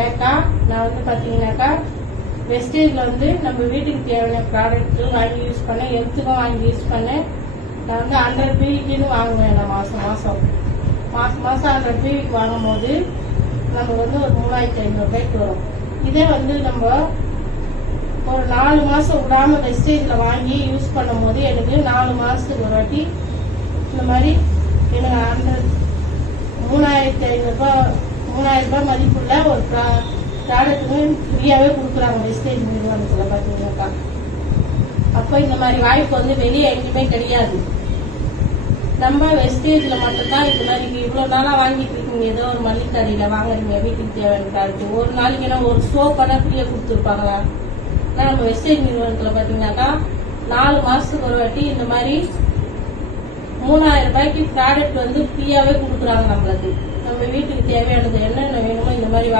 பேக்கா நான் வந்து பாத்தீங்கன்னாக்கா வெஸ்டேஜ்ல வந்து நம்ம வீட்டுக்கு தேவையான ப்ராடக்ட் வாங்கி யூஸ் பண்ணேன், ஹெல்த்துக்கும் வாங்கி யூஸ் பண்ணேன். நான் வந்து 100 PVக்குன்னு வாங்குவேன். நான் மாசம் 100 PVக்கு வாங்கும் போது நமக்கு வந்து ஒரு 3500 ரூபாய்க்கு வரும். இதே வந்து நம்ம ஒரு 4 மாசம் விடாம வெஸ்டேஜ்ல வாங்கி யூஸ் பண்ணும் போது எனக்கு 4 மாசத்துக்கு ஒரு வாட்டி இந்த மாதிரி எனக்கு 3500 ரூபாய் மதிப்புள்ள ஒரு ப்ராடக்ட்டுமே ஃப்ரீயாவே கொடுக்குறாங்க வெஸ்டேஜ் நிறுவனத்துல பாத்தீங்கன்னாக்கா. அப்போ இந்த மாதிரி வாய்ப்பு வந்து வெளியே எங்கேயுமே கிடையாது. நம்ம வெஸ்டேஜ்ல மட்டும்தான் இந்த மாதிரி இவ்வளவு நாளா வாங்கிட்டு இருக்கீங்க. ஏதோ ஒரு மளிகை கடையில வாங்குறீங்க வீட்டுக்கு தேவையான ப்ராடக்ட், ஒரு நாளைக்கு ஒரு சோப்பான ஃப்ரீயா கொடுத்துருப்பாங்களா? நம்ம வெஸ்டேஜ் நிறுவனத்துல பாத்தீங்கன்னாக்கா 4 மாசத்துக்கு ஒரு வாட்டி இந்த மாதிரி 3000 ரூபாய்க்கு ப்ராடக்ட் வந்து ஃப்ரீயாவே கொடுக்குறாங்க நம்மளுக்கு. நம்ம வீட்டுக்கு தேவையானது என்னென்ன வேணுமோ இந்த மாதிரி